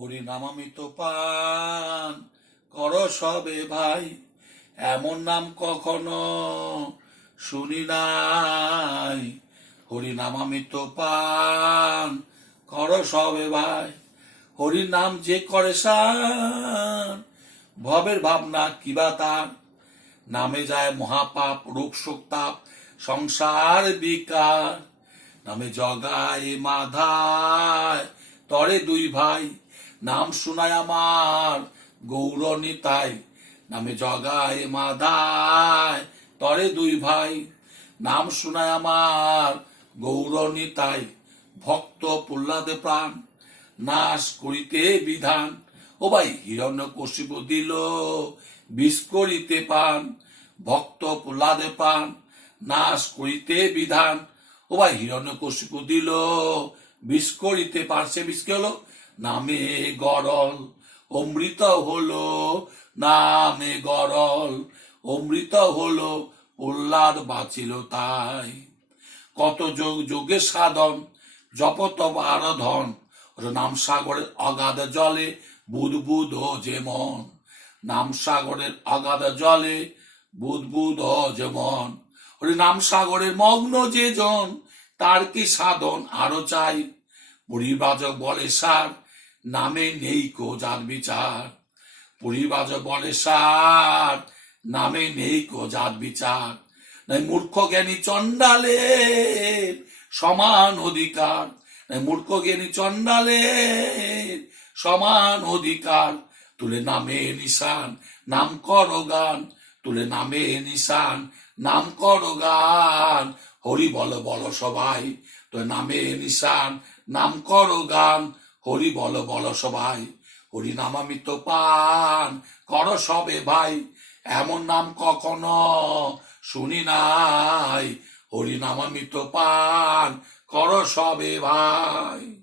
হরি নামামিত পান। কর সবে ভাই, এমন নাম কখনো শুনি নাই। হরি নামামিত পান, কর সবে ভাই। হরি নাম যে করে সান, ভবের ভাবনা কিবা তার? নামে যায় মহাপাপ, রোগ, শোক, তাপ, সংসার বিকার। নামে জগায় মাধায়, তরে দুই ভাই। নাম শুনায় আমার গৌরনিতাই নামে জগায় মাদায়, তরে দুই ভাই। নাম শুনায় আমার গৌরনিতাই ভক্ত প্রহ্লাদে প্রাণ, নাশ করিতে বিধান। ও ভাই, হিরণ্য কশিপ দিল, বিষ করিতে পান। ভক্ত প্রহ্লাদে পান নাশ করিতে বিধান। ও ভাই, হিরণ্য কশিপ দিল, বিষ করিতে সে বিষ কি হলো? নামে গরল, অমৃত হলো, নামে গরল, অমৃত হলো, প্রহ্লাদ বাঁচিল তাই। কত যোগ যোগে সাধন জপ তপ আরাধন, নাম সাগরের অগাধ জলে বুধ ও যেমন। নাম সাগরের অগাধ জলে বুধ ও যেমন। ওরে নাম সাগরের মগ্ন যে জন, তার কি সাধন আরও চাই? পরিবাজক বলে সার নামে নেই কো যার বিচার। পরিবাজক বলে সার, নামে নেই কো যার বিচার। নাই মূর্খ জ্ঞানী চণ্ডালের সমান অধিকার। নাই মূর্খ জ্ঞানী চণ্ডালের সমান অধিকার। তুলে নামে নিশান, নাম কর গান। তুলে নামে নিশান, নাম কর গান। হরি বল বল সবাই। তো নামে নিশান, নাম কর গান। হরি বল বল সবাই। হরি নামামিত পান। কর সবে ভাই, এমন নাম কখনো শুনি নাই। হরি নামামিত পান। কর সবে ভাই।